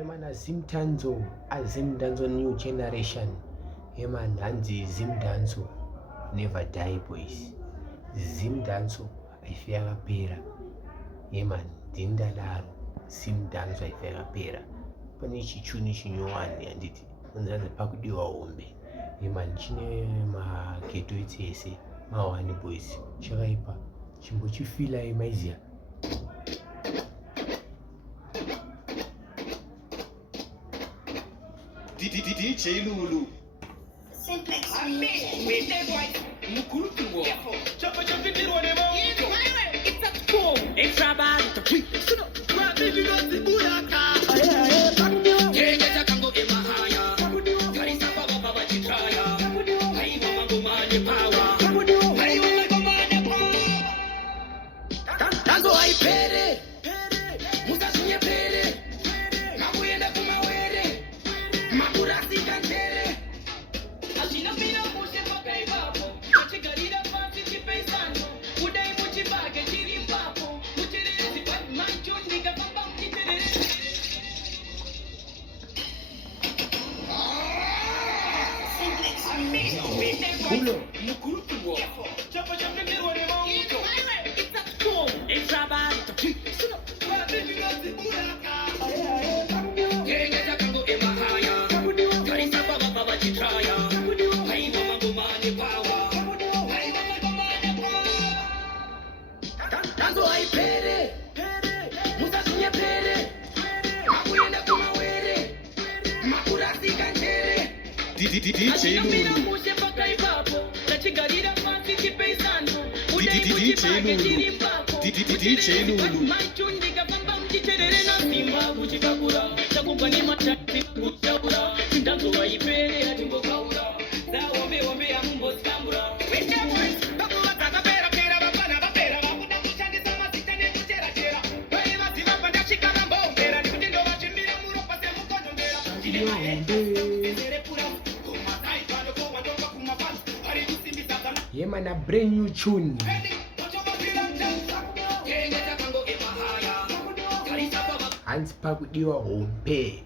man, Azim Danzo new generation. Man, hanzi Zim Danzo never die, boys. Zim Danzo aifera pera. Man, dindalaro Zim Danzo aifera pera. Pani chichuni chinyowani anditi. Unzaza pakudiwa ombe. Man, chine mageto itsese mawani boys. Chiraipa chimbo chifila maizia. DJ Lulu. Simplex. Extra bad. DJ Lulu. Man, a brand new tune. Hands pakudiwa ompe.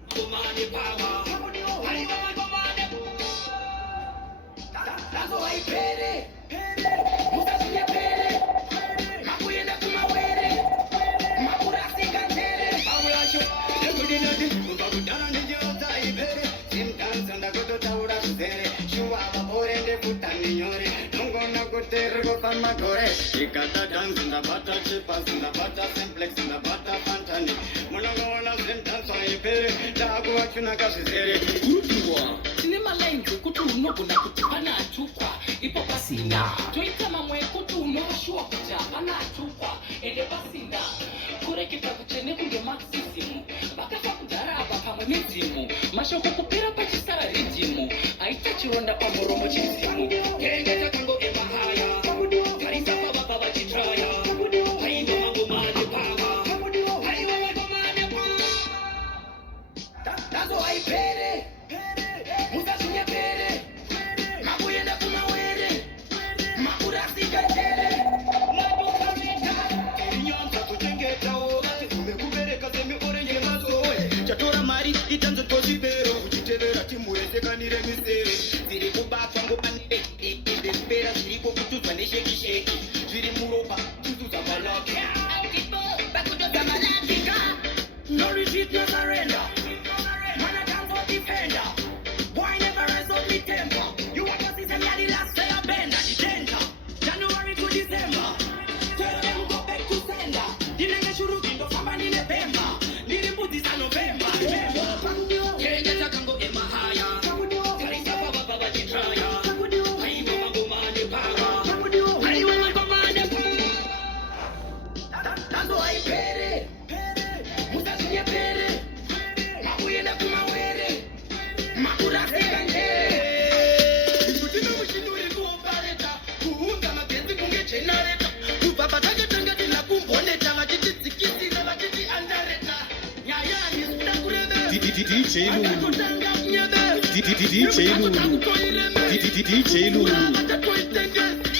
Ikata dance in the butter, chipas in the butter, simplex in the butter, fantani. Monongona sentence on ipere, dagu achuna kasizere. Kurutuwa, sinema lengo kutu unogo na kutipana achukwa. Ipo pasina, joitama mwe kutu unoshua kucha, pana achukwa. Ede pasina, kure kita kuchene kunge maxisimu. Baka fakudaraba kama mizimu. Mashoko kupira pachisara rijimu. Aita chironda pa moromo chisimu. Kengeta kango emahaya. No retreat, no surrender. Man, I can't go defender. Why never resolve me temper? You want to see them, yeah, the last day I bend at the danger. January to December. Tell them go back to sender. The nigga should look in the family in November. Need put this in November. Can't get a Congo in my higher. Carissa Baba Baba the Traya. I want to go man the power. I want to go man the power. That's why I pay it. Mutasinye pere, makuyenda kumawere, makurasika njere. Kutina mushinuri kuopareta, kuunga magezi kunge generator. Kupapa take tanga tina kumboneta, vachiti zikiti na vachiti andareta. Nyaya ni stakurebe. DJ Lulu. DJ Lulu. DJ Lulu.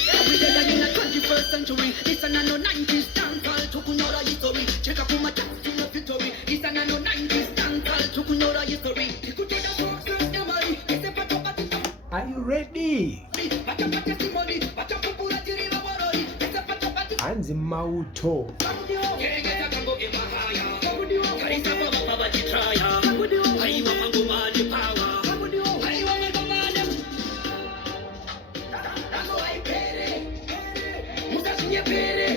Every day in the 21st century, it's an anno 90s dance hall to Kunyora history. Check up my tax to the victory. It's an anno 90s dance hall to know the history. Could you just walk through the money? I say, pacha, pacha, Are you ready? pacha, pacha, simoni, pacha, pupura, chiri, wawarori. I say, pacha, pacha, Hanzi mauto. Kengeta kango emahaya. Kaisa baba baba chitraya. Aiwa mango mani power. Aiwa mango mani. Nako aipere. Musa sinye pere.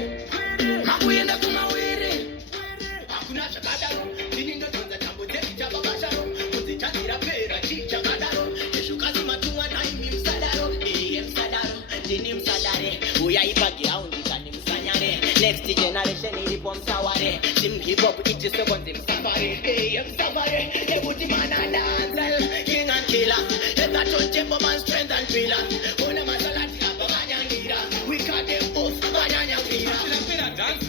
Makuyenda kumawere. Hakuna chakadaro. Tininga tonza chambo teki chaba basharo. Muzichakira pera chicha kadaro. Yeshu kazi matuwa na imi msadaro. Msadaro. Tini msadare. Uya ipagi haundi kani msanyare. Next generation ilipo msaware. Sim hip hop iti sekondi msafare. Msafare. Ebuti mana dazzle. King and killer. Eka chonche for man strength and pillar. Una masalati hapa ganyangira. We cut them off ganyangira. Lapera dance.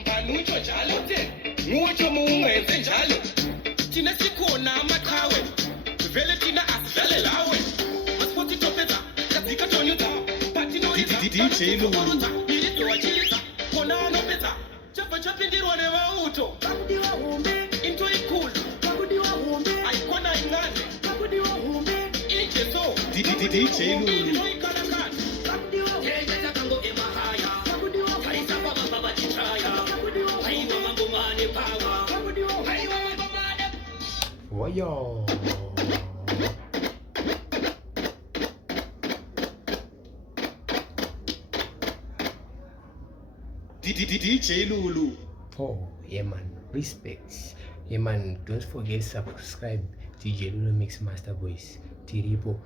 Mpanucho jalote. Mucho muumeze njalo. Tina sikona makawe. Vele tina asvele lawe. Maspoti topeta. Katika tonyuta. Patino ita. DJ Lulu. Milito wachilita. Kona anopeta. Chapa chapindirwa ne wauto. Into ikulu. Aikona ingane. Icheso. DJ Lulu. Into ikanakani. Kengeta kango emahaya. Kaisa baba baba chitraya. Aiwa mango mani power. Aiwa mango mani. Woyo. DJ Lulu. Oh, yeah man, respect. Yeah man, don't forget subscribe DJ Lulu Mix Master Voice. Tiripo.